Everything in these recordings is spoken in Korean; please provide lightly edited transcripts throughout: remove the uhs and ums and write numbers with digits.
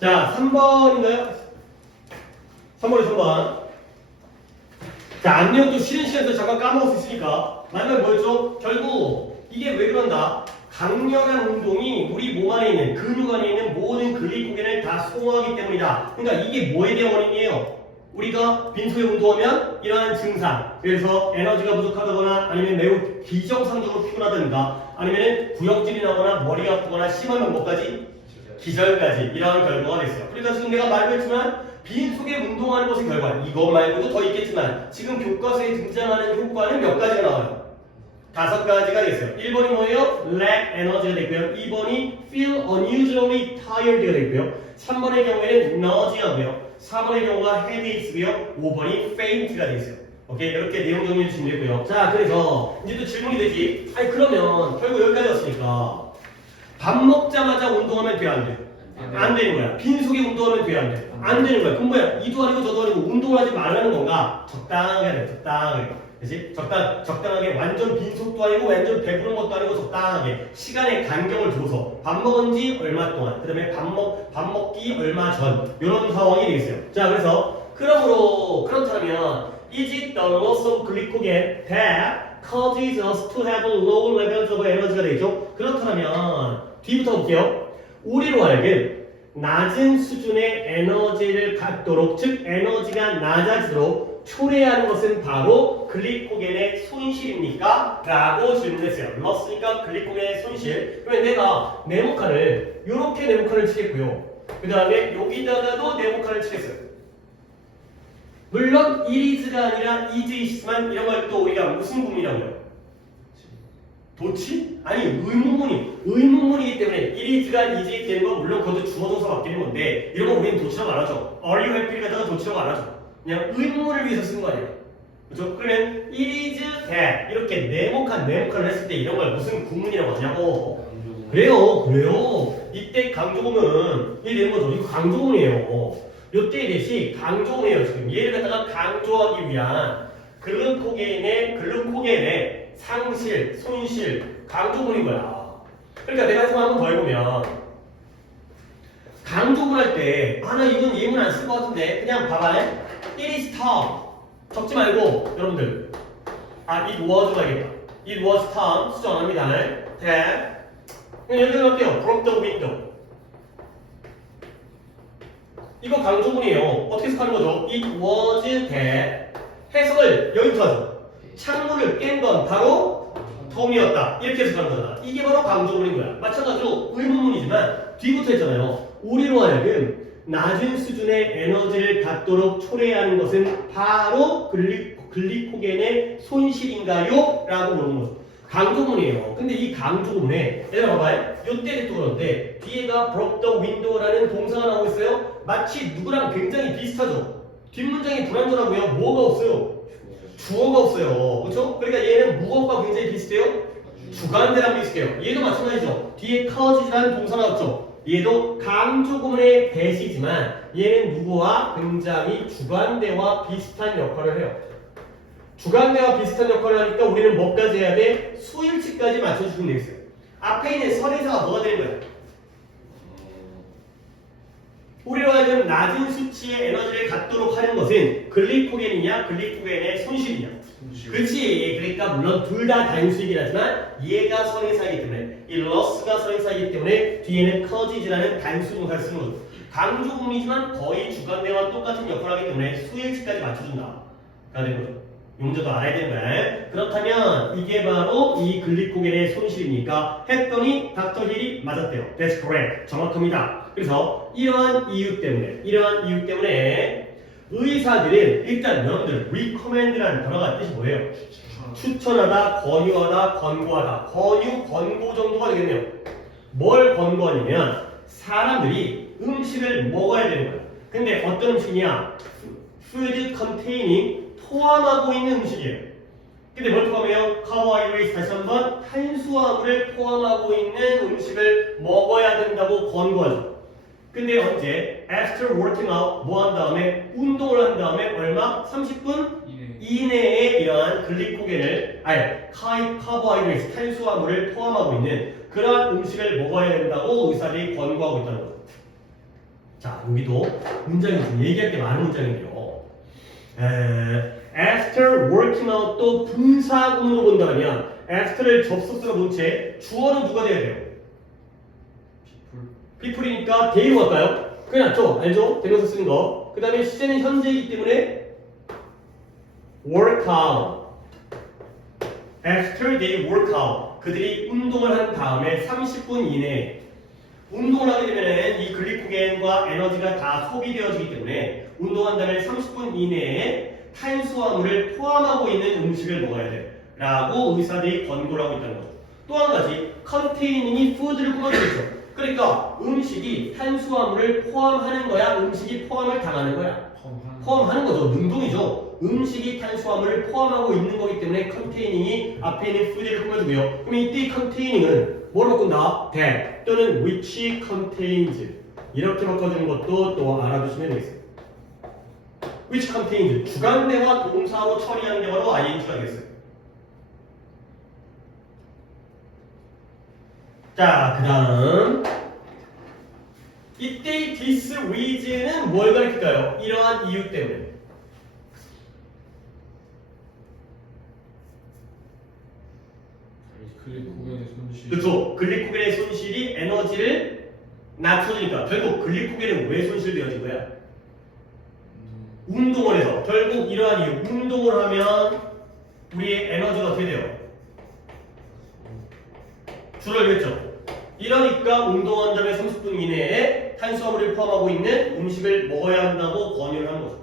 자, 3번인가요? 3번. 자, 안녕도 쉬는 시간에서 잠깐 까먹을 수 있으니까 마지막에 뭐였죠? 결국 이게 왜 그런다? 강렬한 운동이 우리 몸 안에 있는 근육 안에 있는 모든 글리코겐을 다 소모하기 때문이다. 그러니까 이게 뭐에 대한 원인이에요? 우리가 빈속에 운동하면 이러한 증상, 그래서 에너지가 부족하다거나 아니면 매우 비정상적으로 피곤하다든가 아니면 구역질이 나거나 머리가 아프거나 심하면 뭐까지? 기절까지 이러한 결과가 됐어요. 그러니까 지금 내가 말했지만 빈속에 운동하는 것의 결과 이거 말고도 더 있겠지만 지금 교과서에 등장하는 효과는 몇 가지가 나와요? 5가지가 있어요. 1번이 뭐예요? lack energy가 되고요. 2번이 feel unusually tired가 되고요. 3번의 경우에는 nausea고요. 4번의 경우가 headache고요. 5번이 faint가 되어 있어요. 오케이, 이렇게 내용 정리해 주시면 되고요. 자, 그래서 이제 또 질문이 되지. 아니 그러면 결국 여기까지 왔으니까 밥 먹자마자 운동하면 돼, 안 돼? 안 되는 거야. 빈속에 운동하면 돼, 안 돼? 안 되는 거야. 그럼 뭐야? 이도 아니고 저도 아니고 운동을 하지 말라는 건가? 적당하게 해야 돼. 적당하게. 그치? 적당하게 완전 빈속도 아니고 완전 배부른 것도 아니고 적당하게 시간의 간격을 둬서 밥 먹은 지 얼마 동안 그 다음에 밥 먹기 얼마 전 이런 상황이 되겠어요. 자, 그래서 그렇다면 is it the loss of glycogen that causes us to have low levels of energy가 되죠? 그렇다면 뒤부터 볼게요. 우리로 하여금 낮은 수준의 에너지를 갖도록, 즉 에너지가 낮아지도록 초래하는 것은 바로 글리코겐의 손실입니까? 라고 질문했어요. 러스니까 글리코겐의 손실. 그러면 내가 네모칸을 이렇게 네모칸을 치겠고요. 그 다음에 여기다가도 네모칸을 치겠어요. 물론 이리즈가 아니라 이즈이시지만 이런 걸 또 우리가 무슨 구문이라고요? 도치? 아니 의문문이기 때문에 이리즈가 이지 되는 건 물론 그것도 주어동사 바뀌는 건데 이런 거 우리는 도치라고 안 하죠. Are you happy 갖다가 도치라고 안 하죠. 그냥 의문문을 위해서 쓴 거 아니에요. 그렇죠? 그러면 it is that 이렇게 네모칸을 했을 때 이런 걸 무슨 구문이라고 하냐고. 그래요. 이때 강조구문 이게 되는 거죠. 이거 강조구문이에요. 요때 대시 강조구문이에요. 지금 얘를 갖다가 강조하기 위한 글루코겐의 상실, 손실, 강조구문인 거야. 그러니까 내가 해석 한번 더 해보면 강조구문 할 때 나 이건 예문 안 쓸 것 같은데 그냥 봐봐. It is Tom. 적지 말고 여러분들 it was 가겠다. It was Tom. 수정 안 합니다. that. 예를 들어 할게요. broke the window. 이거 강조문이에요. 어떻게 해석하는 거죠? It was that. 해석을 여기부터 하죠. 창문을 깬 건 바로 톰이었다. 이렇게 해석하는 거잖아. 이게 바로 강조문인 거야. 마찬가지로 의문문이지만 뒤부터 했잖아요. 우리로 하여금 낮은 수준의 에너지를 갖도록 초래하는 것은 바로 글리코겐의 손실인가요? 라고 물어보는 거죠. 강조문이에요. 근데 이 강조문에 얘들아 봐봐요. 요때 또 그런데 뒤에가 broke the window라는 동사가 나오고 있어요. 마치 누구랑 굉장히 비슷하죠. 뒷문장이 불완전하고요. 뭐가 없어요? 주어가 없어요. 그렇죠? 그러니까 얘는 무엇과 굉장히 비슷해요? 주관대랑 비슷해요. 얘도 마찬가지죠. 뒤에 cause라는 동사 나왔죠. 얘도 강조구문의 대시지만 얘는 누구와 굉장히 주관대와 비슷한 역할을 해요. 주관대와 비슷한 역할을 하니까 우리는 뭐까지 해야 돼? 수일치까지 맞춰주시면 되겠어요. 앞에 있는 선행사가 뭐가 되는 거야? 우리로 하여금 낮은 수치의 에너지를 갖도록 하는 것은 글리코겐이냐 글리코겐의 손실이냐. 그렇지. 그러니까 물론 둘 다 단수이긴 하지만 얘가 선행사이기 때문에 이 loss가 선행사이기 때문에 뒤에는 causes라는 단수동사를 쓰는 거죠. 강조구문이지만 거의 주관대와 똑같은 역할을 하기 때문에 수일치까지 맞춰준다 가 되는 거죠. 용도도 알아야 되는 거야. 그렇다면 이게 바로 이 글리코겐의 손실입니까? 했더니 닥터 힐이 맞았대요. That's correct. 정확합니다. 그래서 이러한 이유 때문에 의사들은 일단 여러분들 recommend라는 단어가 뜻이 뭐예요? 추천하다, 권유하다, 권고하다. 권고 정도가 되겠네요. 뭘 권고하냐면 사람들이 음식을 먹어야 되는 거야. 근데 어떤 음식이냐? food containing 포함하고 있는 음식이에요. 근데 뭘 포함해요? carbohydrates 다시 한번 탄수화물을 포함하고 있는 음식을 먹어야 된다고 권고하죠. 근데 언제? After working out 뭐 한 다음에 운동을 한 다음에 얼마? 30분 이내에 이러한 글리코겐을 carbohydrates 탄수화물을 포함하고 있는 그러한 음식을 먹어야 된다고 의사들이 권고하고 있다는 거죠. 자, 여기도 문장이 좀 얘기할 게 많은 문장인데요. After working out 또 분사구문으로 본다면 after를 접속사로 본 채 주어는 누가 돼야 돼요? people이니까 they로 갈까요? 그게 낫죠? 알죠? 대명사 쓰는 거. 그 다음에 시제는 현재이기 때문에 work out. After they work out. 그들이 운동을 한 다음에 30분 이내에 운동을 하게 되면 이 글리코겐과 에너지가 다 소비되어지기 때문에 운동한 다음에 30분 이내에 탄수화물을 포함하고 있는 음식을 먹어야 돼 라고 의사들이 권고를 하고 있다는 거죠. 또 한 가지 containing food를 꾸며주고 있죠. 그러니까 음식이 탄수화물을 포함하는 거야? 음식이 포함을 당하는 거야? 포함하는 거죠. 능동이죠. 음식이 탄수화물을 포함하고 있는 거기 때문에 containing이 앞에 있는 food를 꾸며주고요. 그럼 이때 containing 뭐로 바꾼다? that 또는 which contains 이렇게 바꿔주는 것도 또 알아두시면 되겠어요. which contains 주관대와 동사로 처리하는 게 바로 ing가 되겠어요. 자, 그 다음 이때 this with는 뭘 가리킬까요? 이러한 이유 때문에. 글리코겐의 손실. 그렇죠. 글리코겐의 손실이 에너지를 낮춰주니까 결국 글리코겐은 왜 손실되어진 거야? 운동을 해서 결국 이러한 이유 운동을 하면 우리의 에너지가 어떻게 돼요? 줄어들겠죠. 이러니까 운동한 다음에 30분 이내에 탄수화물을 포함하고 있는 음식을 먹어야 한다고 권유를 하는 거죠.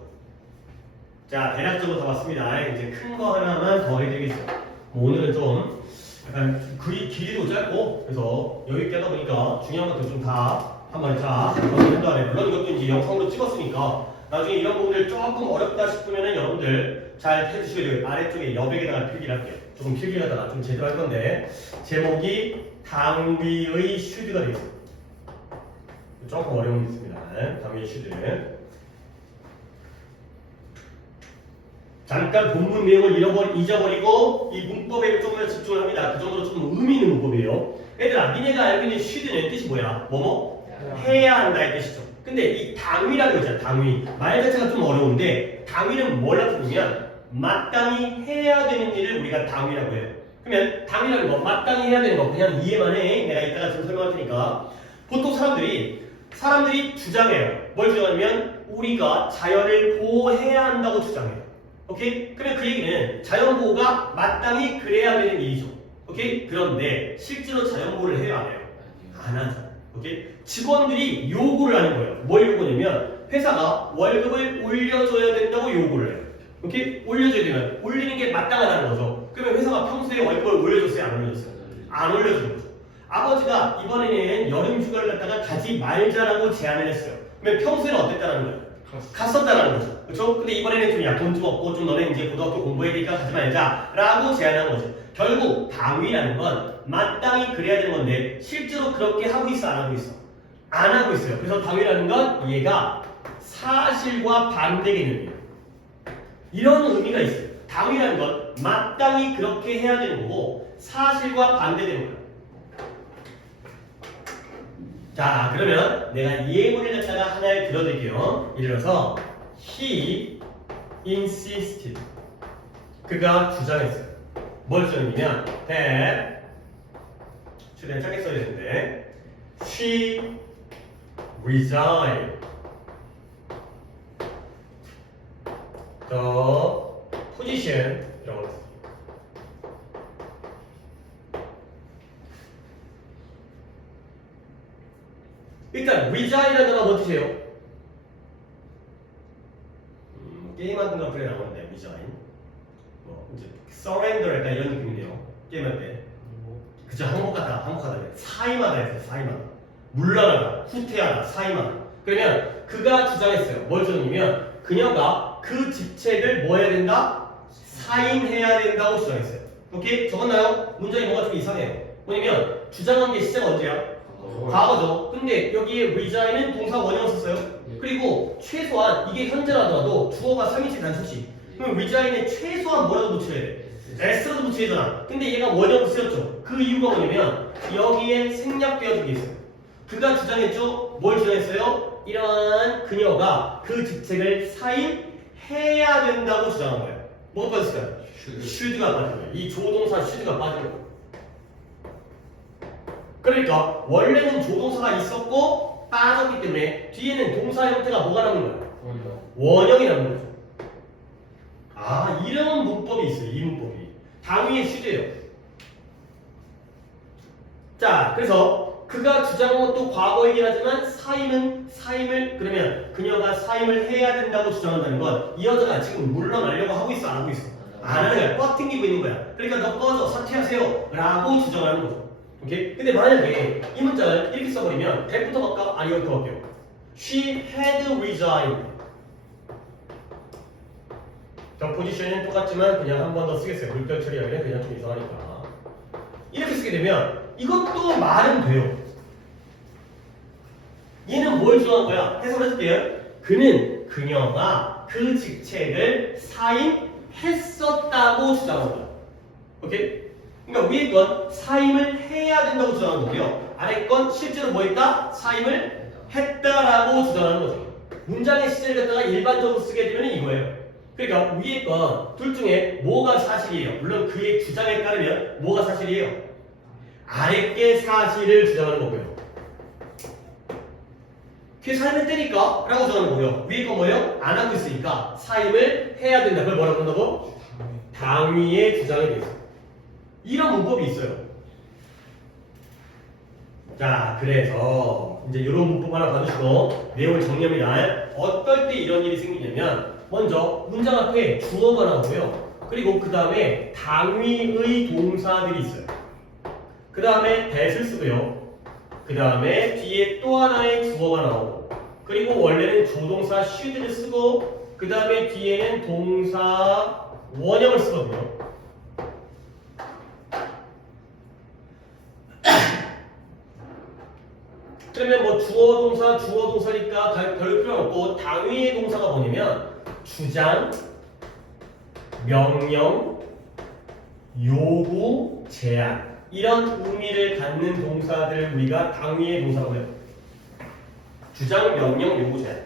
자, 대략적으로 다 봤습니다. 이제 큰 거 하나만 더 해드리겠습니다. 오늘은 좀 약간 글이 길이도 짧고 그래서 여기까지 하다 보니까 중요한 것들 좀 다 한 번에 다 정리한 다음에 물론 이것도 이제 영상으로 찍었으니까 나중에 이런 부분들 조금 어렵다 싶으면은 여러분들 잘 해주시게 돼요. 아래쪽에 여백에다가 필기를 할게요. 조금 필기를 하다가 좀 제대로 할 건데 제목이 당위의 슈드가 되겠습니다. 조금 어려움이 있습니다. 당위의 슈드. 잠깐 본문 내용을 잊어버리고 이 문법에 조금 더 집중을 합니다. 그 정도로 좀 의미 있는 문법이에요. 얘들아, 니네가 알고 있는 슈드는 뜻이 뭐야? 뭐뭐? 해야 한다의 뜻이죠. 근데 이 당위라는 거 있잖아. 당위. 말 자체가 좀 어려운데 당위는 뭘 나타내냐면 마땅히 해야 되는 일을 우리가 당위라고 해요. 그러면 당위라는 거, 마땅히 해야 되는 거 그냥 이해만 해. 내가 이따가 좀 설명할 테니까. 보통 사람들이 주장해요. 뭘 주장하냐면 우리가 자연을 보호해야 한다고 주장해요. 오케이? 그러면 그 얘기는 자연 보호가 마땅히 그래야 되는 일이죠. 오케이? 그런데 실제로 자연 보호를 해요, 안 해요? 안 하죠. 오케이? 직원들이 요구를 하는 거예요. 뭘 요구냐면 회사가 월급을 올려줘야 된다고 요구를 해요. 오케이? 올려줘야 되면 올리는 게 마땅하다는 거죠. 그러면 회사가 평소에 월급을 올려줬어요? 안 올려줬어요? 안 올려주는 거죠. 아버지가 이번에는 여름 휴가를 갖다가 가지 말자라고 제안을 했어요. 그러면 평소에는 어땠다는 거예요? 갔었다라는 거죠. 그렇죠? 근데 이번에는 좀 돈 좀 없고 좀 너네 이제 고등학교 공부해야 되니까 가지 말자라고 제안한 거죠. 결국 당위라는 건 마땅히 그래야 되는 건데 실제로 그렇게 하고 있어 안 하고 있어? 안 하고 있어요. 그래서 당위라는 건 얘가 사실과 반대 개념이에요. 이런 의미가 있어요. 당위라는 건 마땅히 그렇게 해야 되는 거고 사실과 반대되는 거예요. 자, 그러면 내가 예문을 갖다가 하나를 들어드릴게요. 예를 들어서 he insisted 그가 주장했어요. 뭘 주장했냐면 that 최대한 짧게 써야 되는데 she resigned the position 이라고 했어요. 일단 resign이라는 단어가 뭔 뜻이에요? 게임하는 거 그래 나오는데 resign 뭐 이제 surrender 약간 이런 느낌이네요. 게임할 때 그죠? 항복하다 사임하다 했어요. 사임하다 물러나다 후퇴하다 사임하다. 그러면 그가 주장했어요. 뭘 주장이면 그녀가 그 직책을 뭐 해야 된다? 사임해야 된다고 주장했어요. 오케이? 적었나요? 문장이 뭔가 좀 이상해요. 뭐냐면 주장한 게 시작 언제야? 과거죠. 근데 여기에 resign은 동사 원형을 썼어요. 그리고 최소한 이게 현재라더라도 주어가 3인칭 단수시. 그럼 resign에 최소한 뭐라도 붙여야 돼? s라도 붙여야 되잖아. 근데 얘가 원형을 쓰였죠. 그 이유가 뭐냐면 여기에 생략되어진 게 있어요. 그가 주장했죠. 또 뭘 주장했어요? 이러한 그녀가 그 직책을 사임해야 된다고 주장한 거예요. 뭐가 빠졌을까요? should가 빠진 거예요. 이 조동사 should가 빠진 거예요. 그러니까 원래는 조동사가 있었고 빠졌기 때문에 뒤에는 동사 형태가 뭐가 남는 거예요? 원형이 남는 거죠. 아, 이런 문법이 있어요. 이 문법이. 당위의 should예요. 자, 그래서 그가 주장한 것도 과거이긴 하지만 사임을 그러면 그녀가 사임을 해야 된다고 주장한다는 건 이 여자가 지금 물러나려고 하고 있어, 안 하고 있어? 안 하는 거야. 뻗팅기고 있는 거야. 그러니까 너 꺼져, 사퇴하세요 라고 주장하는 거죠. 오케이? 근데 만약에 이 문장을 이렇게 써버리면 that부터 갈까? 아니, 이거부터 갈게요. She had resigned. 자, 포지션은 똑같지만 그냥 한 번 더 쓰겠어요. 물결 처리하기는 그냥 좀 이상하니까. 이렇게 쓰게 되면 이것도 말은 돼요. 얘는 뭘 주장한 거야? 해석을 해줄게요. 그녀가 그 직책을 사임했었다고 주장한 거야. 오케이? 그러니까 위에 건 사임을 해야 된다고 주장한 거고요. 아래 건 실제로 뭐 했다? 사임을 했다라고 주장하는 거죠. 문장의 시제를 갖다가 일반적으로 쓰게 되면 이거예요. 그러니까 위에 건 둘 중에 뭐가 사실이에요? 물론 그의 주장에 따르면 뭐가 사실이에요? 아래 게 사실을 주장하는 거고요. 그게 사임했다니까? 라고 주장하는 거고요. 위에 건 뭐예요? 안 하고 있으니까 사임을 해야 된다. 그걸 뭐라고 한다고? 당위의 주장에 대해서. 이런 문법이 있어요. 자, 그래서 이제 이런 문법 하나 봐주시고 내용을 정리합니다. 어떨 때 이런 일이 생기냐면 먼저 문장 앞에 주어가 나오고요. 그리고 그 다음에 당위의 동사들이 있어요. 그 다음에 that을 쓰고요. 그 다음에 뒤에 또 하나의 주어가 나오고 그리고 원래는 조동사 should를 쓰고 그 다음에 뒤에는 동사 원형을 쓰거든요. 그러면 뭐 주어 동사니까 별 필요 없고 당위의 동사가 뭐냐면 주장, 명령, 요구, 제안 이런 의미를 갖는 동사들을 우리가 당위의 동사라고 해요. 주장, 명령, 요구, 제안.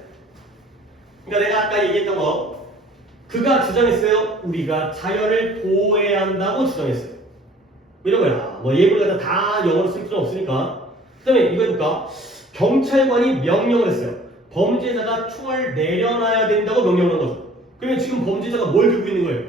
그러니까 내가 아까 얘기했던 거 그가 주장했어요. 우리가 자연을 보호해야 한다고 주장했어요. 이런 거야. 뭐 예를 갖다 다 영어로 쓸 필요는 없으니까. 그 다음에 이거 해볼까? 경찰관이 명령을 했어요. 범죄자가 총을 내려놔야 된다고 명령을 한 거죠. 그러면 지금 범죄자가 뭘 들고 있는 거예요?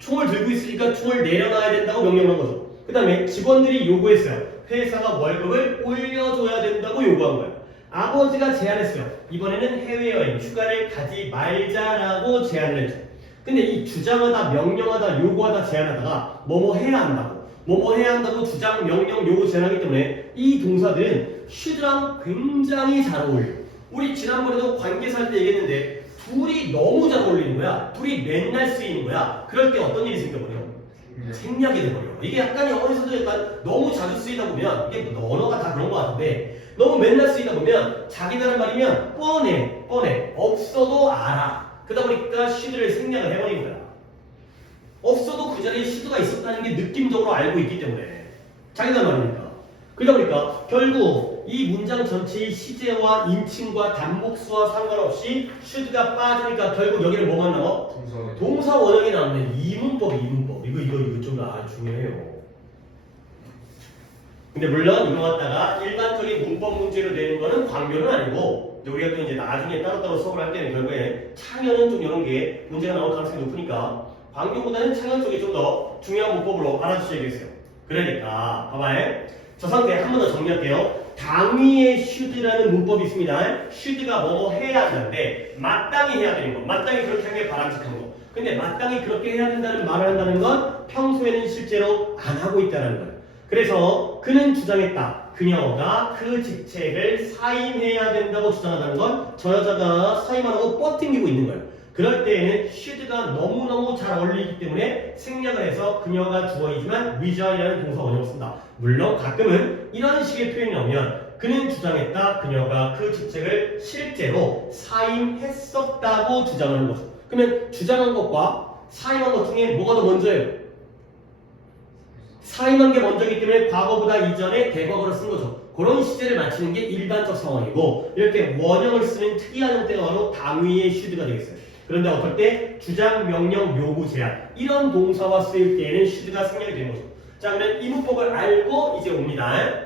총을 들고 있으니까 총을 내려놔야 된다고 명령을 한 거죠. 그 다음에 직원들이 요구했어요. 회사가 월급을 올려줘야 된다고 요구한 거예요. 아버지가 제안했어요. 이번에는 해외여행, 휴가를 가지 말자라고 제안을 했죠. 근데 이 주장하다, 명령하다, 요구하다, 제안하다가 뭐뭐 해야 한다고 뭐뭐 해야 한다고 주장, 명령, 요구, 제안하기 때문에 이 동사들은 should랑 굉장히 잘 어울려요. 우리 지난번에도 관계사 할 때 얘기했는데 둘이 너무 잘 어울리는 거야. 둘이 맨날 쓰이는 거야. 그럴 때 어떤 일이 생겨버려? 생략이 돼버려. 이게 약간 영어에서도 약간 너무 자주 쓰이다 보면 이게 언어가 다 그런 것 같은데 너무 맨날 쓰이다 보면 자기다른 말이면 뻔해 없어도 알아. 그러다 보니까 should를 생략을 해버린 거야. 없어도 그 자리에 should가 있었다는 게 느낌적으로 알고 있기 때문에 자기다른 말이니까. 그러다 보니까 결국 이 문장 전체의 시제와 인칭과 단목수와 상관없이 should가 빠지니까 결국 여기는 뭐만 나와? 동사 원형이 나오는 이 문법. 이거 좀 아주 중요해요. 근데 물론 이거 갖다가 일반적인 문법 문제로 내는 거는 광교는 아니고 우리가 또 이제 나중에 따로따로 수업을 할 때는 결국에 창현은 좀 이런 게 문제가 나올 가능성이 높으니까 광교보다는 창현 쪽이 좀 더 중요한 문법으로 알아주셔야겠어요. 그러니까 봐봐요. 저 상태 한 번 더 정리할게요. 당위의 should라는 문법이 있습니다. should가 뭐뭐 해야 하는데 마땅히 해야 되는 거. 마땅히 그렇게 하는 게 바람직한 거. 근데 마땅히 그렇게 해야 된다는 말을 한다는 건 평소에는 실제로 안 하고 있다는 거예요. 그래서 그는 주장했다. 그녀가 그 직책을 사임해야 된다고 주장하다는 건 저 여자가 사임하라고 뻗팅기고 있는 거예요. 그럴 때에는 should가 너무너무 잘 어울리기 때문에 생략을 해서 그녀가 주어이지만 resign이라는 동사 원형을 쓴다. 물론 가끔은 이런 식의 표현이 나오면 그는 주장했다. 그녀가 그 직책을 실제로 사임했었다고 주장하는 거죠. 그러면 주장한 것과 사임한 것 중에 뭐가 더 먼저예요? 사임한 게 먼저이기 때문에 과거보다 이전에 대과거를 쓴 거죠. 그런 시제를 맞추는 게 일반적 상황이고 이렇게 원형을 쓰는 특이한 형태가 바로 당위의 should가 되겠어요. 그런데 어떨 때 주장, 명령, 요구, 제한 이런 동사와 쓰일 때에는 should가 생략이 되는 거죠. 자, 그러면 이 문법을 알고 이제 옵니다.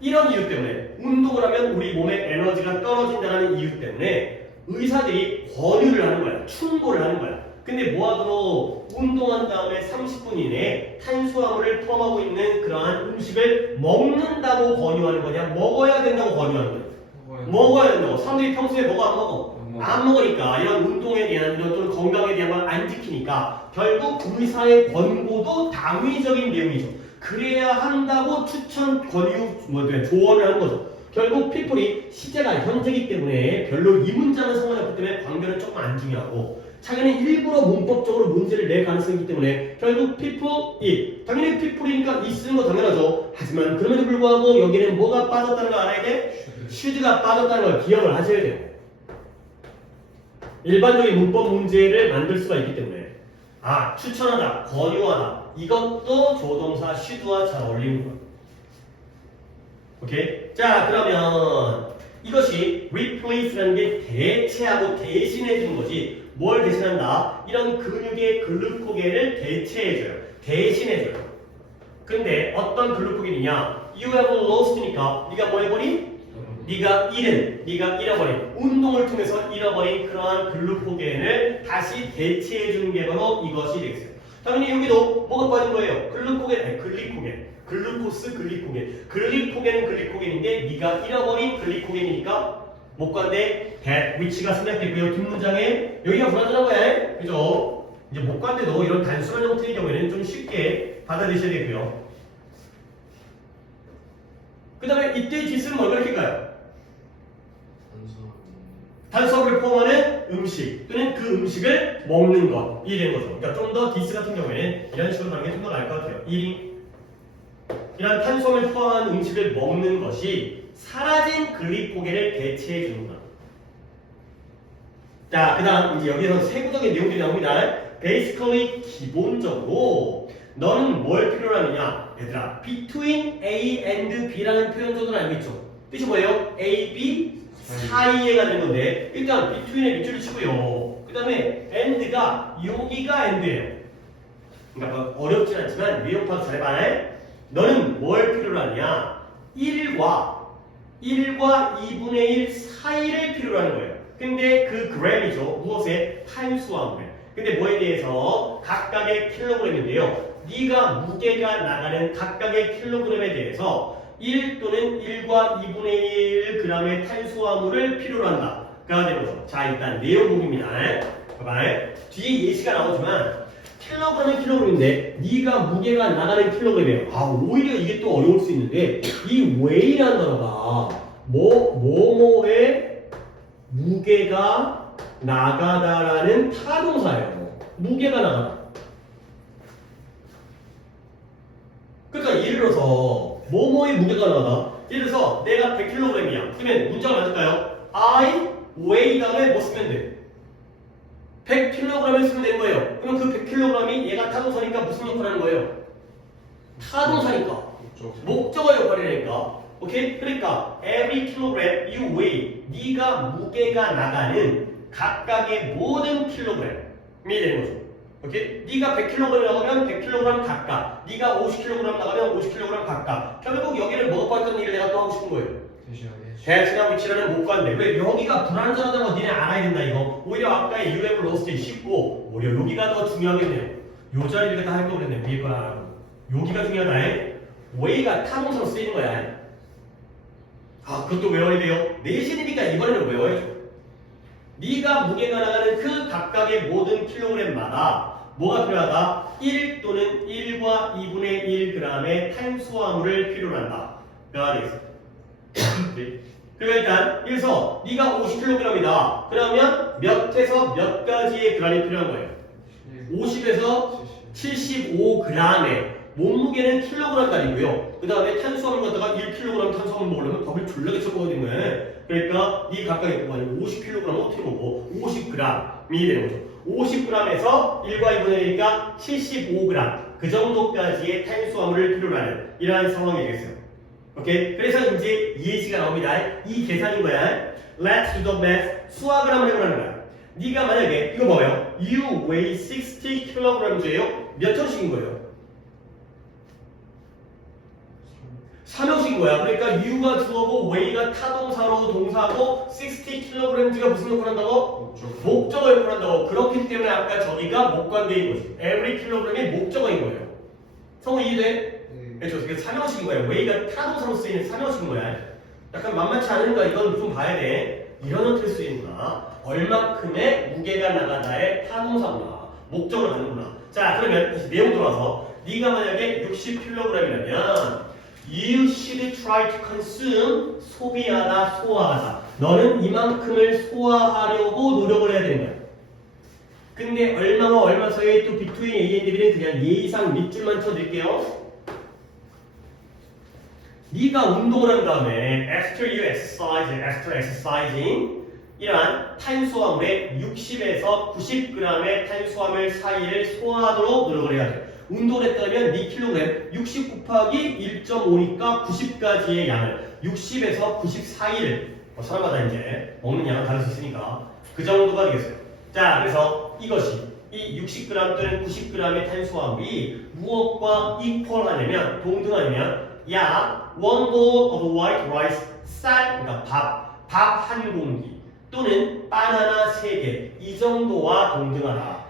이런 이유 때문에 운동을 하면 우리 몸의 에너지가 떨어진다는 이유 때문에 의사들이 권유를 하는 거야. 충고를 하는 거야. 근데 뭐하도록 운동한 다음에 30분 이내에 탄수화물을 포함하고 있는 그러한 음식을 먹는다고 권유하는 거냐? 먹어야 된다고 권유하는 거냐? 먹어야 된다고. 사람들이 평소에 먹어 안 먹어? 안 먹으니까 이런 운동에 대한 이런 또는 건강에 대한 걸 안 지키니까 결국 의사의 권고도 당위적인 내용이죠. 그래야 한다고 추천, 권유, 조언을 하는 거죠. 결국 people이 시제가 현재이기 때문에 별로 이 문장은 상관이 없기 때문에 관계는 조금 안 중요하고 자기는 일부러 문법적으로 문제를 낼 가능성이 있기 때문에 결국 people이 당연히 people이니까 이 쓰는 거 당연하죠. 하지만 그럼에도 불구하고 여기는 뭐가 빠졌다는 걸 알아야 돼? should가 빠졌다는 걸 기억을 하셔야 돼요. 일반적인 문법 문제를 만들 수가 있기 때문에 추천하다, 권유하다 이것도 조동사 should와 잘 어울리는 거예요. 오케이? 자, 그러면 이것이 replace라는 게 대체하고 대신해 주는 거지. 뭘 대신한다? 이런 근육의 글루코겐을 대체해줘요. 대신해줘요. 근데 어떤 글루코겐이냐? You have lost니까 네가 뭐 해버린? 네가 잃어버린 운동을 통해서 잃어버린 그러한 글루코겐을 다시 대체해주는 게 바로 이것이 되겠어요. 당연히 여기도 뭐가 빠진 거예요? 글리코겐. 글루코스 글리코겐. 글리코겐은 글리코겐인데 네가 잃어버린 글리코겐이니까 목관대 that which가 생략됐고요. 뒷문장에 여기가 불완전한 거야. 그죠? 이제 목관대도 이런 단순한 형태의 경우에는 좀 쉽게 받아들이셔야겠고요. 그 다음에 이때 디스는 뭘 가르칠까요? 탄수화물을 포함하는 음식 또는 그 음식을 먹는 것 이런 거죠. 그러니까 좀 더 디스 같은 경우에는 이런 식으로 가는 게 좀 더 나을 것 같아요. 이런 탄수화물 포함한 음식을 먹는 것이 사라진 글리코겐을 대체해 주는구나. 자, 그 다음 이제 여기서 세부적인 내용들이 나옵니다. Basically 기본적으로 너는 뭘 필요로 하느냐? 얘들아, between A and B라는 표현 정도는 알고 있죠? 뜻이 뭐예요? A, B 사이에가 되는 건데 일단 between에 밑줄을 치고요. 그 다음에 and가 여기가 and예요. 그러니까 어렵진 않지만 미역 파악 잘해봐. 너는 뭘 필요로 하냐? 1과 2분의 1 사이를 필요로 하는 거예요. 근데 그 gram이죠. 무엇에? 탄수화물. 근데 뭐에 대해서? 각각의 킬로그램인데요. 네가 무게가 나가는 각각의 킬로그램에 대해서 1 또는 1과 2분의 1 g의 탄수화물을 필요로 한다. 가 되는 거죠. 자, 일단 내용복입니다. 봐봐. 뒤에 예시가 나오지만 킬로그램은 킬로그램인데 네가 무게가 나가는 킬로그램이에요. 오히려 이게 또 어려울 수 있는데 이 weight라는 단어가 뭐뭐의 무게가 나가다라는 타동사예요. 무게가 나가다. 그러니까 예를 들어서 뭐뭐의 무게가 나가다. 예를 들어서 내가 100kg이야. 그러면 문자가 맞을까요? I weigh 다음에 뭐 쓰면 돼? 100kg을 쓰면 되는 거예요. 그럼 그 100kg이 얘가 타동사니까 무슨 역할을 하는 거예요? 타동사니까. 목적어 역할이니까. 오케이? 그러니까 every kilogram you weigh 네가 무게가 나가는 각각의 모든 킬로그램이 되는 거죠. 오케이? 네가 100kg 나가면 100kg 각각, 네가 50kg 나가면 50kg 각각. 결국 여기를 먹어봤던 일을 내가 또 하고 싶은 거예요. 대신하고 위치라는 목관데 왜 여기가 불안전하다는 거 니네 알아야 된다 이거. 오히려 아까의 you have lost 쉽고 오히려 여기가 더 중요하겠네요. 요 자리를 다 할 거 그랬네. 위에 걸 안 하고 여기가 중요하다. weight가 타동사로 쓰이는 거야. 그것도 외워야 돼요. 내신이니까 이번에는 외워야죠. 네가 무게가 나가는 그 각각의 모든 킬로그램마다 뭐가 필요하다? 1 또는 1과 2분의 1g의 탄수화물을 필요로 한다. 가 되겠습니다. 그러니까 일단 여기서 네가 50kg이다. 그러면 몇에서 몇 가지의 g이 필요한 거예요? 50에서 75g의 몸무게는 킬로그램짜리고요. 그 다음에 탄수화물 갖다가 1kg 탄수화물 먹으려면 밥을 졸라게 쳐먹어야 되는 거예요. 그러니까 네 각각의 거 아니고 50kg 어떻게 먹어? 50g이 되는 거죠. 50g에서 1과 2분의 1이니까 75g 그 정도까지의 탄수화물을 필요로 하는 이러한 상황이 되겠어요. 오케이? 그래서 이제 예시가 나옵니다. 이 계산인 거야. Let's do the math. 수학을 한번 해보라는 거야. 네가 만약에 이거 뭐예요? You weigh 60kg예요. 몇 ton씩인 거예요? 3형식인 거야. 그러니까 U가 주어고 weigh가 타동사로 동사고 60kg가 무슨 역할을 한다고? 목적어 역할을 한다고. 그렇기 때문에 아까 저기가 목관대인 거지. Every kilogram이 목적어인 거예요. 성우 이해돼? 그렇죠. 그게 3형식인 거야. weigh가 타동사로 쓰이는 3형식인 거야. 약간 만만치 않으니까 이건 좀 봐야 돼. 이런 어떻게 쓰이는구나. 얼마큼의 무게가 나가다의 타동사구나. 목적을 갖는구나. 자, 그러면 다시 내용 돌아와서 네가 만약에 60kg이라면 You should try to consume 소비하다, 소화하다. 너는 이만큼을 소화하려고 노력을 해야 되는 거야. 근데 얼마와 얼마 사이에 또 between A and B는 그냥 예의상 밑줄만 쳐드릴게요. 네가 운동을 한 다음에 after you exercise, after exercising 이러한 탄수화물의 60에서 90g의 탄수화물 사이를 소화하도록 노력을 해야 돼. 운동을 했다면 네 킬로그램 60 곱하기 1.5니까 90까지의 양을 60에서 90 사이를 사람마다 이제 먹는 양은 다를 수 있으니까 그 정도가 되겠어요. 자, 그래서 이것이 이 60g 또는 90g의 탄수화물이 무엇과 equal하냐면 동등하냐면 약 one bowl of white rice 쌀, 그러니까 밥 한 공기 또는 바나나 3개 이 정도와 동등하다.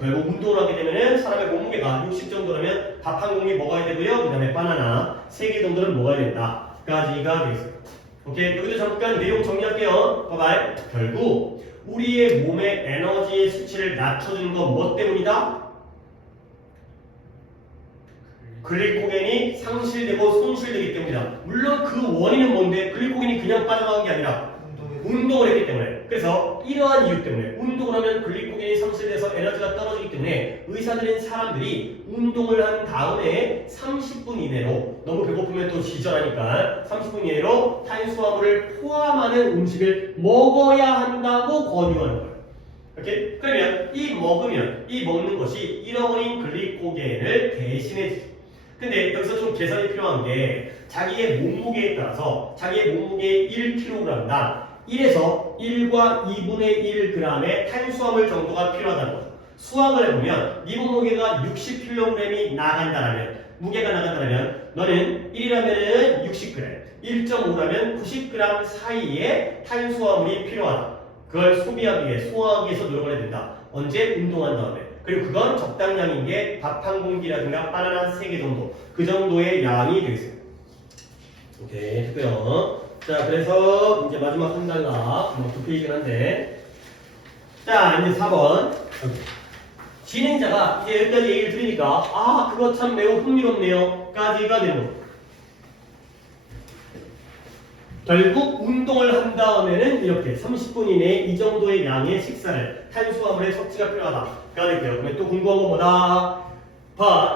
결국 운동을 하게 되면 사람의 몸무게가 60 정도라면 밥 한 공기 먹어야 되고요. 그 다음에 바나나 3개 정도는 먹어야 된다. 까지가 되겠어요. 오케이, 여기서 잠깐 내용 정리할게요. 봐봐요. 결국 우리의 몸의 에너지의 수치를 낮춰주는 건 뭐 때문이다? 글리코겐이 상실되고 손실되기 때문이다. 물론 그 원인은 뭔데? 글리코겐이 그냥 빠져나간 게 아니라 운동을 했기 때문에. 그래서 이러한 이유 때문에 운동을 하면 글리코겐이 상실돼서 에너지가 떨어지기 때문에 의사들은 사람들이 운동을 한 다음에 30분 이내로 너무 배고프면 또 기절하니까 30분 이내로 탄수화물을 포함하는 음식을 먹어야 한다고 권유하는 거예요. 오케이? 그러면 이 먹는 것이 잃어버린 글리코겐을 대신해 주죠. 근데 여기서 좀 계산이 필요한 게 자기의 몸무게에 따라서 자기의 몸무게 1kg당 1에서 1과 2분의 1g의 탄수화물 정도가 필요하다는 거죠. 수학을 해보면 네 몸무게가 60kg이 나간다라면 무게가 나간다면 너는 1이라면 60g, 1.5라면 90g 사이의 탄수화물이 필요하다. 그걸 소비하기 위해 소화하기 위해서 노력을 해야 된다. 언제? 운동한 다음에. 그리고 그건 적당량인 게 밥 한 공기라든가 바나나 3개 정도 그 정도의 양이 되겠어요. 오케이 했고요. 자, 그래서 이제 마지막 한 달락 두 페이지긴 한데 자, 이제 4번 진행자가 이제 여기까지 얘기를 들으니까 그거 참 매우 흥미롭네요 까지가 되는 거예요. 결국 운동을 한 다음에는 이렇게 30분 이내에 이 정도의 양의 식사를 탄수화물의 섭취가 필요하다가 될게요. 그러면 또 궁금한 건 뭐다?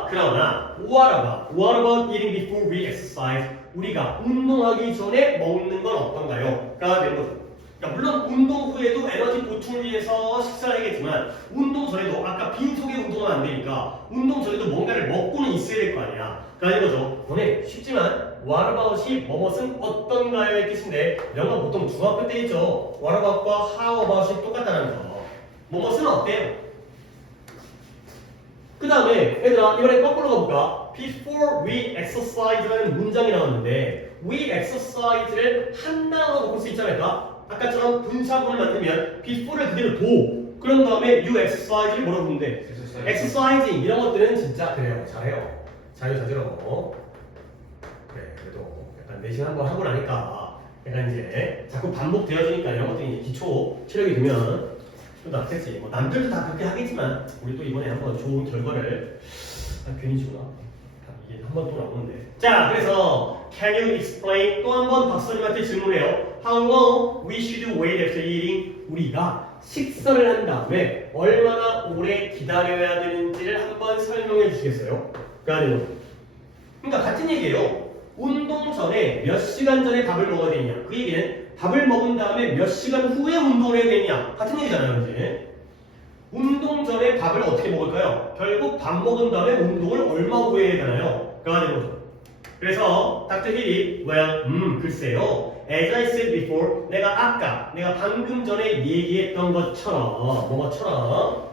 그러나 what about eating before we exercise? 우리가 운동하기 전에 먹는 건 어떤가요? 가 되는 거죠. 그러니까 물론 운동 후에도 에너지 보충을 위해서 식사를 하겠지만 운동 전에도 아까 빈속에 운동은 안 되니까 운동 전에도 뭔가를 먹고는 있어야 될 거 아니야. 그러니까 이거죠. 오늘 쉽지만 what about이 뭐뭇은 어떤가요의 뜻인데 이런 건 보통 중학교 때 있죠. what about과 how about이 똑같다는 거. 뭐뭇은 어때요? 그 다음에 얘들아 이번에 거꾸로 가볼까? Before we exercise라는 문장이 나왔는데 we exercise를 한 단어로 볼 수 있지 않을까? 아까처럼 분사구를 만들면 before를 그대로 도 그런 다음에 you exercise를 뭐라고 부르면 돼? exercising 이런 것들은 진짜 그래요. 잘해요. 자유자재로 그래 그래도 약간 내신 한번 하고 나니까 약간 이제 자꾸 반복되어지니까 이런 것들이 이제 기초 체력이 되면 좀 낫겠지. 뭐 남들도 다 그렇게 하겠지만 우리 또 이번에 한번 좋은 결과를 괜히 주구나. 이게 한 번 또 나오는데. 자, 그래서 can you explain 또 한 번 박사님한테 질문해요. How long we should wait after eating? 우리가 식사를 한 다음에 얼마나 오래 기다려야 되는지를 한번 설명해 주시겠어요? 그러니까 같은 얘기예요. 운동 전에 몇 시간 전에 밥을 먹어야 되냐? 그 얘기는 밥을 먹은 다음에 몇 시간 후에 운동을 해야 되냐? 같은 얘기잖아요, 이제. 운동 전에 밥을 어떻게 먹을까요? 결국 밥 먹은 다음에 운동을 얼마 후에 해야 되나요? 그가 되는 거죠. 그래서 닥터 힐이 글쎄요. As I said before, 내가 방금 전에 얘기했던 것처럼 뭐처럼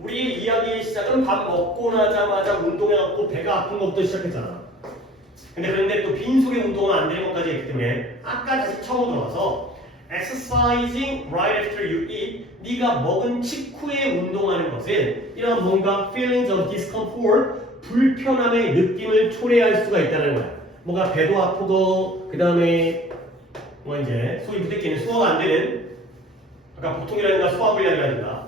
우리의 이야기의 시작은 밥 먹고 나자마자 운동해갖고 배가 아픈 것부터 시작했잖아. 그런데 또 빈속에 운동은 안 되는 것까지 했기 때문에 아까 다시 처음으로 돌아와서 exercising right after you eat 네가 먹은 직후에 운동하는 것은 이런 뭔가 feelings of discomfort 불편함의 느낌을 초래할 수가 있다는 거야. 뭔가 배도 아프고 그 다음에 뭐 이제 소위 부대끼는 소화가 안 되는 아까 복통이라든가 소화불량이라든가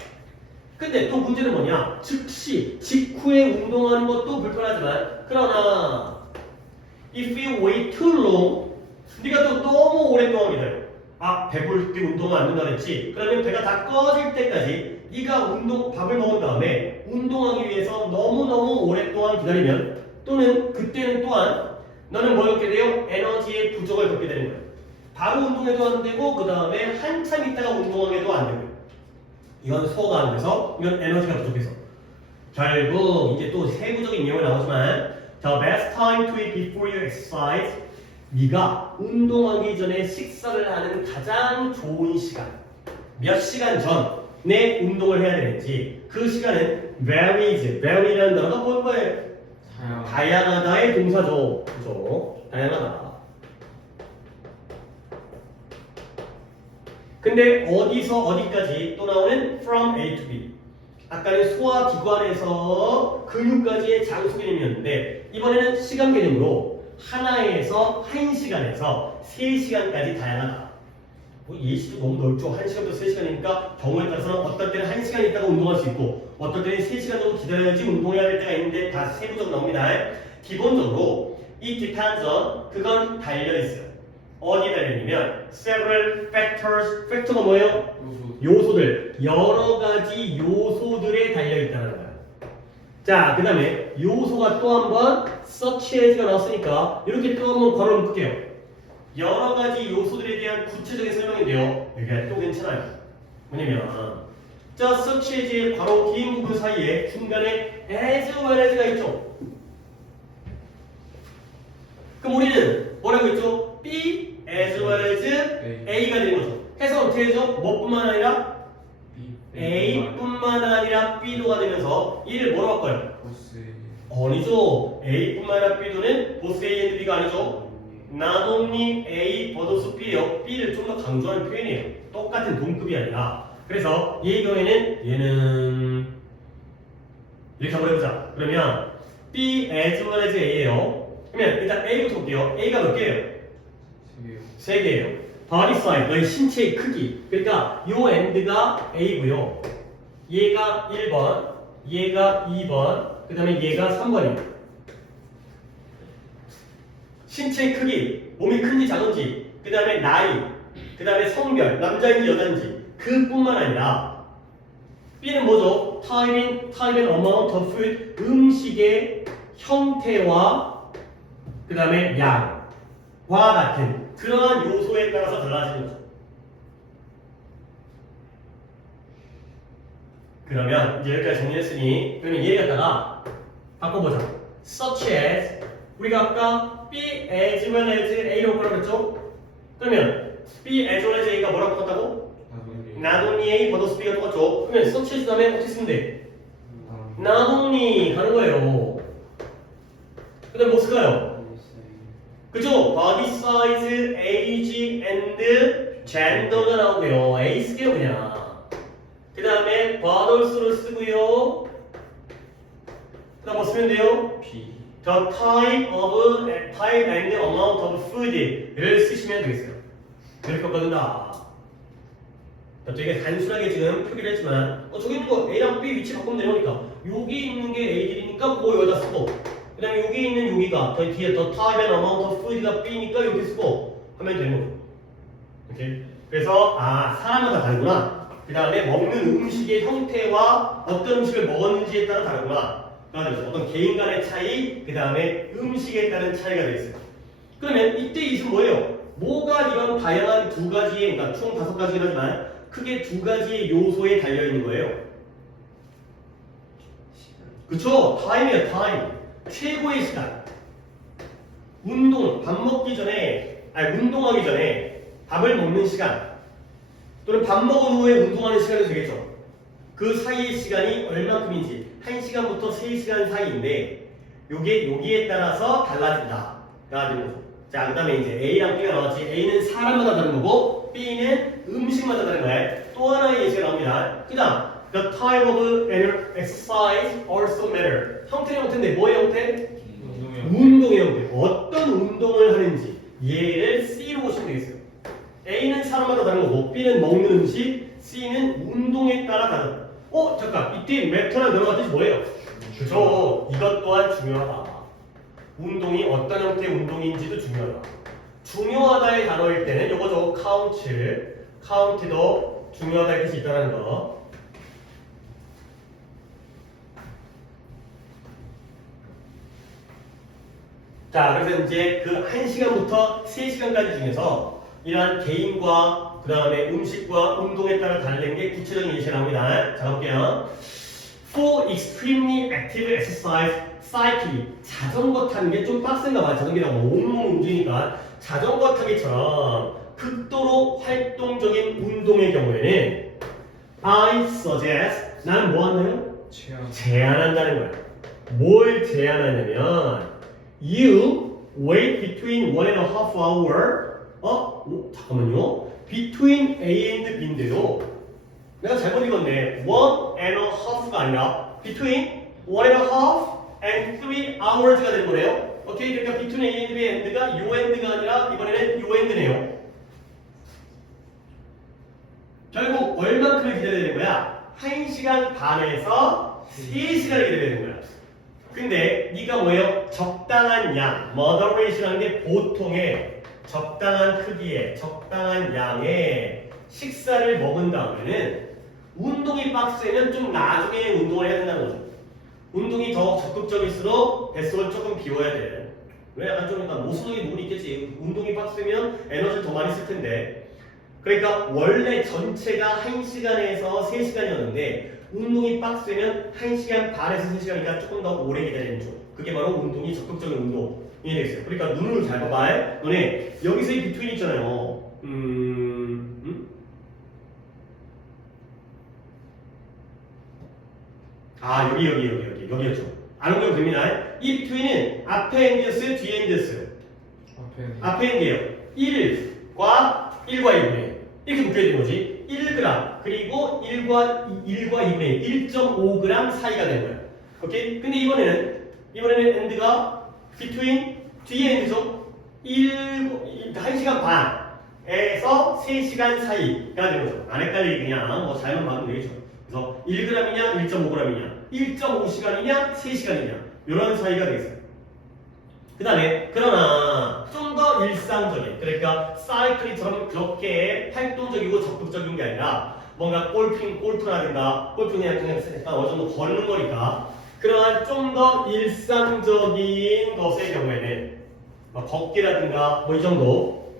근데 또 문제는 뭐냐 즉시 직후에 운동하는 것도 불편하지만 그러나 if you wait too long 네가 또 너무 오랫동안 기다려 배부를 때 운동을 안 된다 그랬지 그러면 배가 다 꺼질 때까지 네가 밥을 먹은 다음에 운동하기 위해서 너무너무 오랫동안 기다리면 또는 그때는 또한 너는 뭘 겪게 돼요? 에너지의 부족을 겪게 되는 거예요. 바로 운동해도 안 되고 그 다음에 한참 있다가 운동하게도 안 되고 이건 소화가 안 돼서 이건 에너지가 부족해서 결국 이제 또 세부적인 내용이 나오지만 The best time to eat before you exercise 네가 운동하기 전에 식사를 하는 가장 좋은 시간 몇 시간 전에 운동을 해야 되는지 그 시간은 vary라는 단어가 뭔 거예요? 다양하다의 동사죠. 그죠? 다양하다. 근데 어디서 어디까지 또 나오는 from A to B. 아까는 소화기관에서 근육까지의 장소 개념이었는데 이번에는 시간 개념으로 하나에서 1시간에서 3시간까지 다양하다. 예시도 너무 넓죠. 1시간부터 3시간이니까 경우에 따라서는 어떨 때는 1시간 있다가 운동할 수 있고 어떨 때는 3시간 정도 기다려야지 운동해야 될 때가 있는데 다 세부적으로 나옵니다. 기본적으로 이 depends on 그건 달려있어요. 어디에 달려있냐면 several factors, factor가 뭐예요? 요소들 여러 가지 요소들에 달려있다는 거예요. 자, 그 다음에 요소가 또 한 번 such as가 나왔으니까 이렇게 또 한 번 괄호를 묶을게요. 여러 가지 요소들에 대한 구체적인 설명인데요. 이게 또 괜찮아요. 뭐냐면 자, such as의 괄호 긴 부분 사이에 중간에 as well as가 있죠. 그럼 우리는 뭐라고 했죠? B as well as A가 되는 거죠. 해서 어떻게 되죠? 뭐뿐만 아니라 A뿐만 아니라 B도가 되면서 이를 뭐라고 할까요? 아니죠. A뿐만 아니라 B도는 보스 A and B가 아니죠. Not only A but also B예요. B를 좀 더 강조하는 표현이에요. 똑같은 동급이 아니라. 그래서 얘의 경우에는 얘는 이렇게 한번 해보자. 그러면 B as well as A예요. 그러면 일단 A부터 볼게요. A가 몇 개예요? 3개예요. body size, 너의 신체의 크기. 그러니까 요 end가 A고요. 얘가 1번, 얘가 2번, 그 다음에 얘가 3번입니다. 신체의 크기, 몸이 큰지 작은지, 그 다음에 나이, 그 다음에 성별, 남자인지 여자인지 그뿐만 아니라 B는 뭐죠? Time and amount of food, 음식의 형태와 그 다음에 양과 같은 그러한 요소에 따라서 달라지는 거죠. 그러면 이제 여기까지 정리했으니 그러면 얘 갖다가 바꿔보자. Such as 우리가 아까 B as well as A로 바꿨죠? 그러면 B as well as A가 뭐라고 똑같다고? Not only A but also B가 똑같죠? 그러면 such as 다음에 어떻게 쓰면 돼? Not only 가는 거예요. 그 다음에 뭐 쓸까요? 그죠? body size, age, and gender가 나오고요. A 쓸게요 그냥. 그 다음에 but also를 쓰고요. 그 다음 뭐 쓰면 돼요? B. The type and amount of food를 쓰시면 되겠어요. 이렇게 바꿔준다. 되게 단순하게 지금 표기를 했지만 저기 있는 거 A랑 B 위치 바꾸면 되니까 여기 있는 게 A들이니까 그거 여기다 쓰고 그 다음에 여기 있는 여기가 더 뒤에 the type and amount of food가 B니까 여기 쓰고 하면 되는 거죠. 오케이? 그래서 사람마다 다르구나. 그 다음에 먹는 음식의 형태와 어떤 음식을 먹었는지에 따라 다르구나. 그래서 어떤 개인 간의 차이, 그 다음에 음식에 따른 차이가 되겠어요. 그러면 이때 이것은 뭐예요? 뭐가 이런 다양한 두 가지의, 그러니까 총 5가지긴 하지만 크게 2가지의 요소에 달려있는 거예요. 그쵸? 타임이에요, 타임. 최고의 시간. 밥 먹기 전에, 아니, 운동하기 전에 밥을 먹는 시간, 또는 밥 먹은 후에 운동하는 시간이 되겠죠. 그 사이의 시간이 얼마큼인지, 1시간부터 3시간 사이인데, 요게 여기에 따라서 달라진다. 자, 그 다음에 이제 A랑 B가 나왔지. A는 사람마다 다른 거고, B는 음식마다 다른 거야. 또 하나의 예시가 나옵니다. 그 다음, the type of exercise also matter. 형태는 형태인데, 뭐의 형태? 운동의 형태. 어떤 운동을 하는지. 얘를 C로 보시면 되겠어요. A는 사람마다 다른 거고, B는 먹는 음식, C는 운동에 따라 다른 거. 잠깐. 이때 매터나 들어간 뜻이 뭐예요? 그죠. 이것 또한 중요하다. 운동이 어떤 형태의 운동인지도 중요하다. 중요하다의 단어일 때는 요거죠. 카운트도 중요하다의 뜻이 있다는 거. 자, 그래서 이제 그 1시간부터 3시간까지 중에서 이러한 개인과 그 다음에 음식과 운동에 따라 다른 게 구체적인 예시가 나옵니다. 자, 볼게요. For extremely active exercise, cycling. 자전거 타는 게 좀 빡센가 봐요. 자전거가 온몸 움직이니까. 자전거 타기처럼 극도로 활동적인 운동의 경우에는 I suggest. 나는 뭐 한다요? 제한한다는 거야. 뭘 제한하냐면 You wait between 1.5 hour. 잠깐만요. Between A and B인데요. 내가 잘못 읽었네. 1.5가 아니라 between 1.5 and 3 hours가 될 거네요. 오케이, 그러니까 between A and B and가 요 and가 아니라 이번에는 요 and네요. 결국 얼마큼을 기다려야 되는 거야? 1시간 반에서 3시간을 기다려야 되는 거야. 근데 네가 뭐예요? 적당한 양, moderation이라는 게 보통의 적당한 크기의 적당한 양의 식사를 먹은 다음에는 운동이 빡세면 좀 나중에 운동을 해야 된다는 거죠. 운동이 더 적극적일수록 뱃속을 조금 비워야 돼. 왜? 약간 좀 모순적인 부분이 있겠지. 운동이 빡세면 에너지를 더 많이 쓸 텐데. 그러니까 원래 전체가 1시간에서 3시간이었는데 운동이 빡세면 1시간 반에서 3시간이니까 조금 더 오래 기다리는 쪽. 그게 바로 운동이 적극적인 운동이 되겠어요. 그러니까 눈을 잘 봐봐. 너네 여기서의 비트윈 있잖아요. 여기였죠. 알아보면 됩니다. 이 비트윈은 앞에 엔드였어요? 뒤에 엔드였어요? 앞에 엔드예요. 1과 1분의 이렇게 묶여야 되는 거지. 1g 그리고 1과 2분의 1.5g 사이가 되는 거예요. 오케이? 근데 이번에는 엔드가 between 뒤에 엔드죠. 1시간 반에서 3시간 사이가 되는 거죠. 안 헷갈리게 그냥 뭐 잘만 봐도 되겠죠. 그래서 1g이냐 1.5g이냐 1.5시간이냐 3시간이냐 이런 사이가 되겠어요. 그 다음에 그러나 좀 더 일상적인, 그러니까 사이클링처럼 그렇게 활동적이고 적극적인 게 아니라 뭔가 골프라든가 골프는 그냥 어느 정도 걷는 거니까 그러한 좀 더 일상적인 것의 경우에는 걷기라든가 뭐 이 정도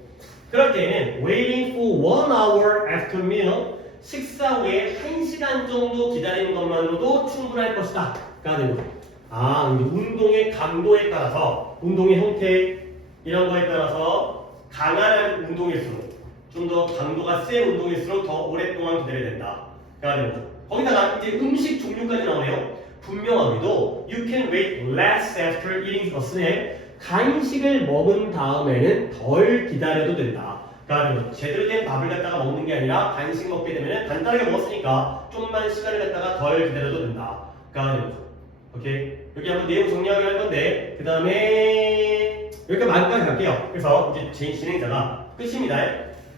그럴 때는 waiting for 1 hour after meal 식사 후에 1시간 정도 기다리는 것만으로도 충분할 것이다 가 되는 거죠. 운동의 강도에 따라서 운동의 형태 이런 거에 따라서 강한 운동일수록 좀 더 강도가 센 운동일수록 더 오랫동안 기다려야 된다 가 되는 거죠. 거기다가 이제 음식 종류까지 나오네요. 분명하게도 you can wait less after eating a snack 간식을 먹은 다음에는 덜 기다려도 된다 가 되는 거죠. 제대로 된 밥을 갖다가 먹는 게 아니라 간식 먹게 되면 간단하게 먹었으니까 좀만 시간을 갖다가 덜 기다려도 된다 가 되는 거죠. 오케이? 여기 한번 내용 정리하기로 할 건데 그 다음에 여기까지 갈게요. 그래서 이제 진행자가 끝입니다.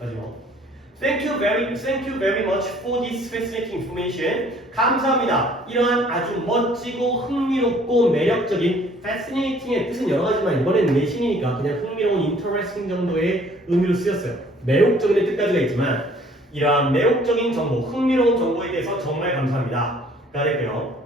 마지막. Thank you very much for this fascinating information. 감사합니다. 이러한 아주 멋지고 흥미롭고 매력적인 fascinating의 뜻은 여러 가지만 이번에는 내신이니까 그냥 흥미로운 interesting 정도의 의미로 쓰였어요. 매혹적인 뜻까지가 있지만 이러한 매혹적인 정보, 흥미로운 정보에 대해서 정말 감사합니다. 가 되고요.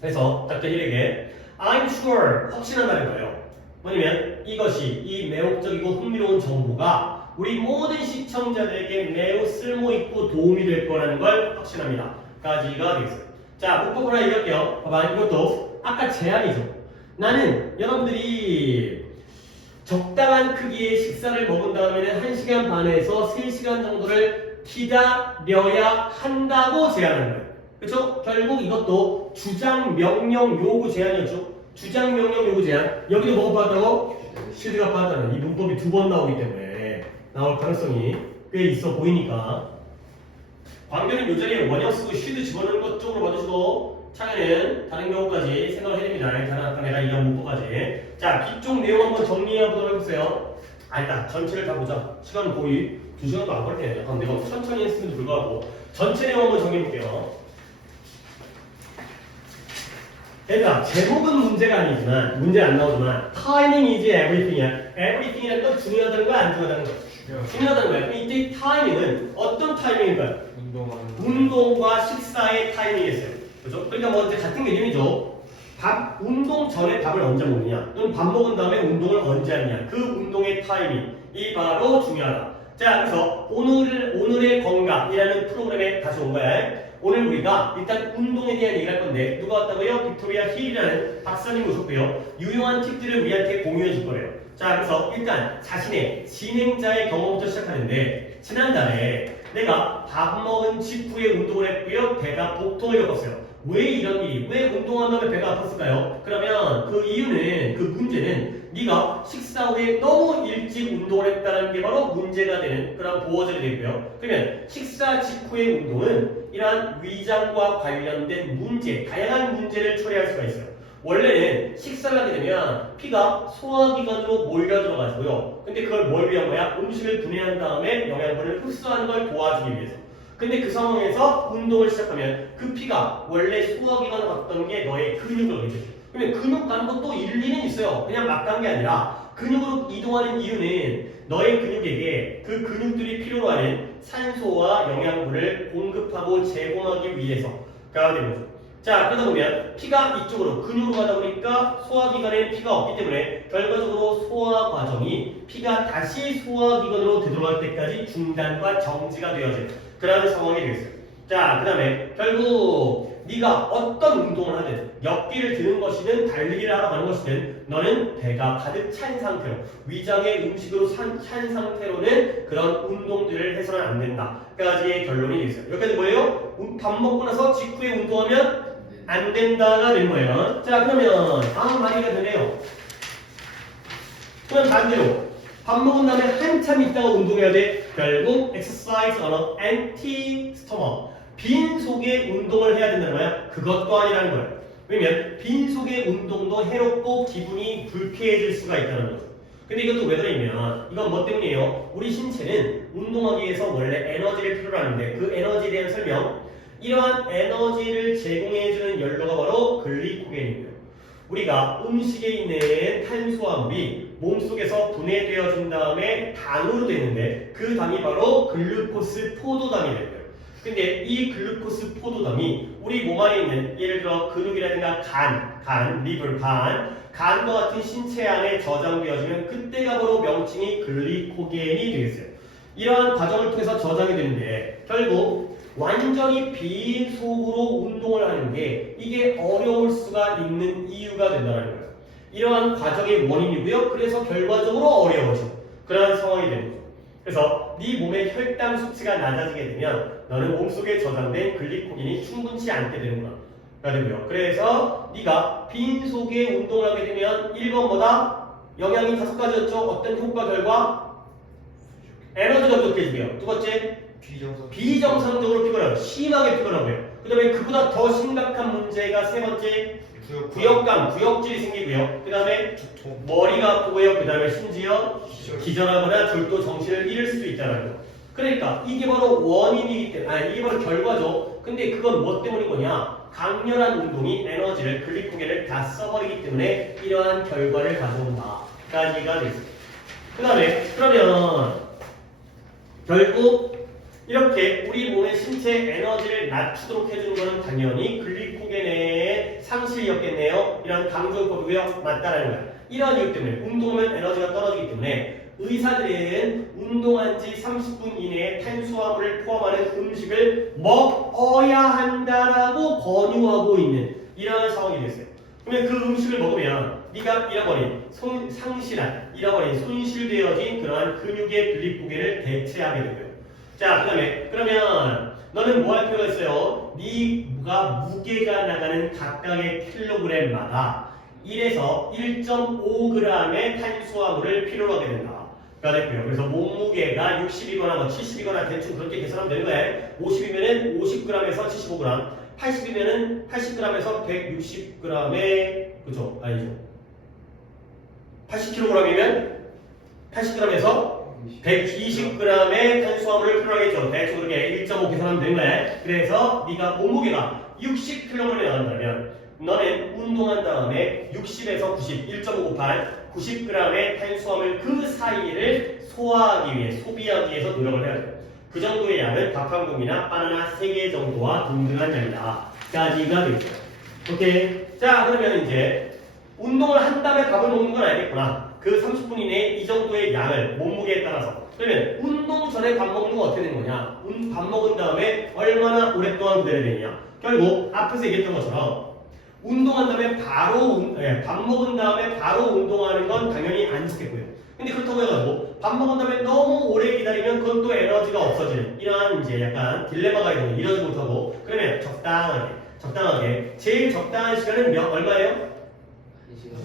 그래서 답변 1에게 I'm sure 확신한다는 거예요. 뭐냐면 이것이 이 매혹적이고 흥미로운 정보가 우리 모든 시청자들에게 매우 쓸모있고 도움이 될 거라는 걸 확신합니다. 까지가 되겠어요. 자, 문법 하나 얘기할게요. 봐봐, 이것도 아까 제안이죠. 나는 여러분들이 적당한 크기의 식사를 먹은 다음에는 1시간 반에서 3시간 정도를 기다려야 한다고 제안하는 거예요. 그렇죠? 결국 이것도 주장 명령 요구 제한이었죠. 주장 명령 요구 제한. 여기도 뭐가 빠졌다고? 쉴드가 빠졌다는 이 문법이 2번 나오기 때문에 나올 가능성이 꽤 있어 보이니까 광교는 요 자리에 원형 쓰고 쉴드 집어넣는 것 쪽으로 봐주시고 차에는 다른 경우까지 생각을 해야 됩니다. 아까 내가 이해한 문법까지. 자, 기쪽 내용 한번 정리해 보도록 해보세요. 일단 전체를 다 보자. 시간은 거의 2시간도 안 걸리네. 약간 내가 천천히 했음에도 불구하고 전체 내용 한번 정리해 볼게요. 그러니까 제목은 문제가 아니지만 문제 안 나오지만 timing is everything이야. everything이라는 건 중요하다는 거야, 안 중요하다는 거야? 중요하다는 거야. 그럼 이때 타이밍은 어떤 타이밍일까요? 운동과 식사의 타이밍이었어요. 그죠? 그러니까 뭐 이제 같은 개념이죠. 운동 전에 밥을 언제 먹느냐, 또는 밥 먹은 다음에 운동을 언제 하느냐, 그 운동의 타이밍이 바로 중요하다. 자, 그래서 오늘의 건강이라는 프로그램에 다시 온 거야. 오늘 우리가 일단 운동에 대한 얘기를 할 건데 누가 왔다고요? 빅토리아 힐이라는 박사님 오셨고요. 유용한 팁들을 우리한테 공유해 줄 거예요. 자, 그래서 일단 자신의 진행자의 경험부터 시작하는데 지난달에 내가 밥 먹은 직후에 운동을 했고요. 배가 복통을 겪었어요. 왜 이런 일이, 왜 운동한 다음에 배가 아팠을까요? 그러면 그 이유는, 그 문제는 네가 식사 후에 너무 일찍 운동을 했다는 게 바로 문제가 되는 그런 보호절이 되고요. 그러면 식사 직후의 운동은 이러한 위장과 관련된 문제, 다양한 문제를 초래할 수가 있어요. 원래는 식사를 하게 되면 피가 소화기관으로 몰려 들어가지고요. 근데 그걸 뭘 위한 거야? 음식을 분해한 다음에 영양분을 흡수하는 걸 도와주기 위해서. 근데 그 상황에서 운동을 시작하면 그 피가 원래 소화기관으로 갔던 게 너의 근육으로 이렇게. 그러면 근육 가는 것도 일리는 있어요. 그냥 막 간 게 아니라 근육으로 이동하는 이유는 너의 근육에게 그 근육들이 필요로 하는 산소와 영양분을 공급하고 제공하기 위해서가 되는 거죠. 자, 그러다 보면 피가 이쪽으로 근육으로 가다 보니까 소화기관에 피가 없기 때문에 결과적으로 소화 과정이 피가 다시 소화기관으로 되돌아갈 때까지 중단과 정지가 되어진 그런 상황이 되겠어요. 자, 그 다음에 결국 네가 어떤 운동을 하든 역기를 드는 것이든 달리기를 하러 가는 것이든 너는 배가 가득 찬 상태로 위장의 음식으로 찬 상태로는 그런 운동들을 해서는 안 된다 까지의 결론이 되겠어요. 여기까지 뭐예요? 밥 먹고 나서 직후에 운동하면 안 된다가 된 거예요. 자, 그러면 마리가 되네요. 그럼 반대로 밥 먹은 다음에 한참 있다가 운동해야 돼. 결국 exercise on an empty stomach. 빈속에 운동을 해야 된다는 거야. 그것도 아니라는 거야. 왜냐면 빈속의 운동도 해롭고 기분이 불쾌해질 수가 있다는 거죠. 근데 이것도 왜 그러냐면 이건 뭐 때문이에요? 우리 신체는 운동하기 위해서 원래 에너지를 필요로 하는데 그 에너지에 대한 설명, 이러한 에너지를 제공해주는 연료가 바로 글리코겐이고요. 우리가 음식에 있는 탄수화물이 몸속에서 분해되어진 다음에 당으로 되는데 그 당이 바로 글루코스 포도당이 되고요. 근데 이 글루코스 포도당이 우리 몸 안에 있는 예를 들어 근육이라든가 리버, 간과 같은 신체 안에 저장되어지면 그때가 바로 명칭이 글리코겐이 되겠어요. 이러한 과정을 통해서 저장이 되는데 결국 완전히 빈 속으로 운동을 하는 게 이게 어려울 수가 있는 이유가 된다는 거예요. 이러한 과정의 원인이고요. 그래서 결과적으로 어려워져. 그런 상황이 되는 거죠. 그래서 네 몸의 혈당 수치가 낮아지게 되면 너는 몸속에 저장된 글리코겐이 충분치 않게 되는구나. 되고요. 그래서 네가 빈 속에 운동을 하게 되면 1번보다 영양이 5가지였죠. 어떤 효과 결과? 에너지가 부족해지고요. 두 번째, 비정상적으로 피곤하고 심하게 피곤하고요. 그 다음에 그보다 더 심각한 문제가 세 번째, 구역감, 구역질이 생기고요. 그 다음에 머리가 아프고요. 그 다음에 심지어 기절하거나 절도 정신을 잃을 수도 있다는 거. 그러니까 이게 바로 원인이기 때문에, 이게 바로 결과죠. 근데 그건 뭐 때문인 거냐? 강렬한 운동이 에너지를, 글리코겐을 다 써버리기 때문에 이러한 결과를 가져온다까지가 됐습니다. 그 다음에 그러면 결국 이렇게 우리 몸의 신체 에너지를 낮추도록 해주는 것은 당연히 글리코겐의 상실이었겠네요. 이런 강조법이고요. 맞다라는 거야. 이런 이유 때문에 운동하면 에너지가 떨어지기 때문에 의사들은 운동한 지 30분 이내에 탄수화물을 포함하는 음식을 먹어야 한다라고 권유하고 있는 이러한 상황이 됐어요. 그러면 그 음식을 먹으면 네가 잃어버린 손실되어진 그러한 근육의 분립부계를 대체하게 되고요. 자, 그다음에 그러면 너는 뭐 할 필요가 있어요? 네가 무게가 나가는 각각의 킬로그램마다 1에서 1.5g의 탄수화물을 필요로 하게 된다. 가 됐고요. 그래서 몸무게가 60이거나 뭐 70이거나 대충 그렇게 계산하면 되는 거예요. 50이면은 50g에서 75g, 80이면은 80g에서 160g에 그죠? 아니죠. 80kg이면 80g에서 120g의 탄수화물을 필요하겠죠. 대충 그렇게 1.5 계산하면 되는 거예요. 그래서 네가 몸무게가 60kg이 나간다면 너는 운동한 다음에 60에서 90, 1.5 곱한 90g의 탄수화물 그 사이를 소화하기 위해, 소비하기 위해서 노력을 해야 돼요. 그 정도의 양은 밥 한 공기나 바나나 3개 정도와 동등한 양이다. 까지가 되죠. 오케이. 자, 그러면 이제 운동을 한 다음에 밥을 먹는 건 알겠구나. 그 30분 이내에 이 정도의 양을 몸무게에 따라서. 그러면 운동 전에 밥 먹는 건 어떻게 되는 거냐? 밥 먹은 다음에 얼마나 오랫동안 기다려야 되느냐? 결국 앞에서 얘기했던 것처럼 운동한 다음에 밥 먹은 다음에 바로 운동하는 건 당연히 안 좋겠고요. 근데 그렇다고 해가지고 밥 먹은 다음에 너무 오래 기다리면 그건 또 에너지가 없어지는 이러한 이제 약간 딜레마가 있는 이러지 못하고 그러면 적당하게 제일 적당한 시간은 얼마예요?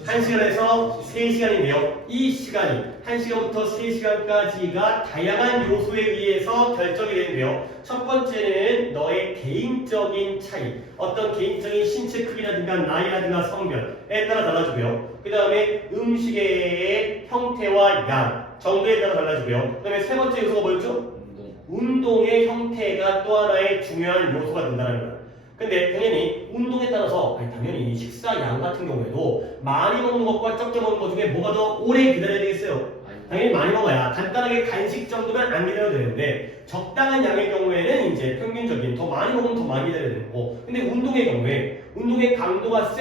1시간에서 3시간인데요. 이 시간이 1시간부터 3시간까지가 다양한 요소에 의해서 결정이 되는데요. 첫 번째는 너의 개인적인 차이, 어떤 개인적인 신체 크기라든가 나이라든가 성별에 따라 달라지고요. 그 다음에 음식의 형태와 양, 정도에 따라 달라지고요. 그 다음에 세 번째 요소가 뭐였죠? 운동의 형태가 또 하나의 중요한 요소가 된다는 거예요. 근데 당연히 운동에 따라서 당연히 식사 양 같은 경우에도 많이 먹는 것과 적게 먹는 것 중에 뭐가 더 오래 기다려야 되겠어요? 당연히 많이 먹어야 간단하게 간식 정도면 안 기다려도 되는데 적당한 양의 경우에는 이제 평균적인 더 많이 먹으면 더 많이 기다려야 되는 거고 근데 운동의 경우에 운동의 강도가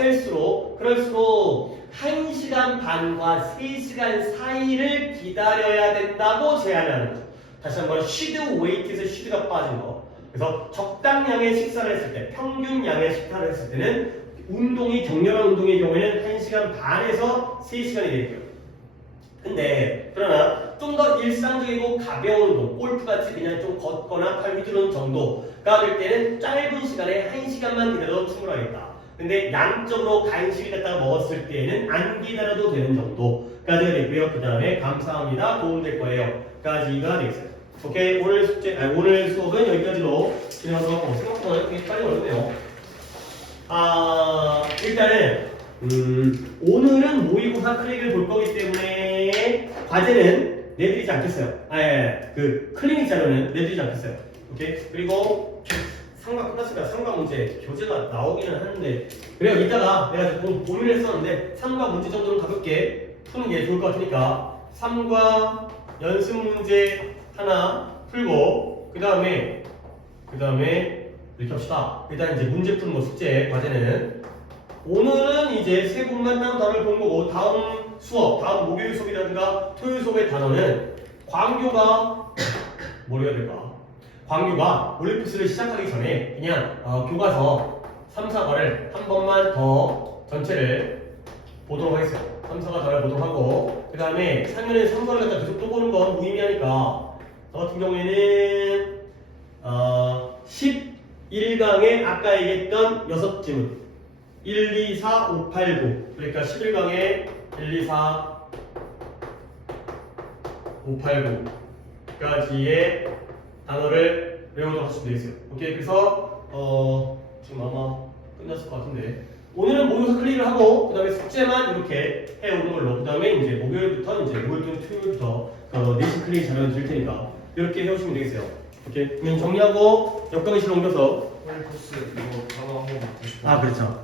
그럴수록 1시간 반과 3시간 사이를 기다려야 된다고 제한하는 거죠. 다시 한번 쉬드 웨이트에서 쉬드가 빠진 거. 그래서 적당량의 식사를 했을 때, 평균 양의 식사를 했을 때는 격렬한 운동의 경우에는 1시간 반에서 3시간이 되고요. 근데 그러나 좀 더 일상적이고 가벼운 운동, 골프같이 그냥 좀 걷거나 팔 휘두르는 정도가 될 때는 짧은 시간에 1시간만 기다려도 충분하겠다. 근데 양적으로 간식을 갖다가 먹었을 때에는 안 기다려도 되는 정도까지가 되고요. 그 다음에 감사합니다. 도움될 거예요. 까지가 되겠어요. 오케이. 오늘 수업은 여기까지로 진행하도록 하고 생각보다 되게 빨리 걸렸네요. 일단은 오늘은 모의고사 클릭을 볼 거기 때문에 과제는 내드리지 않겠어요. 그 클리닉 자료는 내드리지 않겠어요. 오케이. 그리고 상과 끝났으니까 상과 문제 교재가 나오기는 하는데 그래요. 이따가 내가 고민을 했었는데 상과 문제 정도는 가볍게 푸는 게 좋을 것 같으니까 3과 연습 문제 하나 풀고 그 다음에 이렇게 합시다. 일단 이제 문제 푸는 거 숙제 과제는 오늘은 이제 세 분만 다른 단어를 본 거고 다음 목요일 수업이라든가 토요일 수업의 단어는 광교가 뭘 해야 될까? 광교가 올림픽스를 시작하기 전에 그냥 교과서 3, 4과를 한 번만 더 전체를 보도록 하겠어요. 3, 4과 단어를 보도록 하고 그 다음에 3년에 3과를 갖다 계속 또 보는 건 무의미하니까 저 같은 경우에는 11강에 아까 얘기했던 6지문 1, 2, 4, 5, 8, 9 그러니까 11강에 1, 2, 4, 5, 8, 9까지의 단어를 외우도록 하시면 되겠어요. 오케이. 그래서 지금 아마 끝났을 것 같은데 오늘은 모의고사 클릭을 하고 그 다음에 숙제만 이렇게 해오는 걸로 그 다음에 이제 목요일부터 목요일 또는 토요일부터 내신 클릭 자료를 드릴 테니까 이렇게 해오시면 되겠어요. 오케이. 그럼 정리하고 옆강의실로 옮겨서 오늘 코스 이거 가방 한번 받고 싶어요. 그렇죠.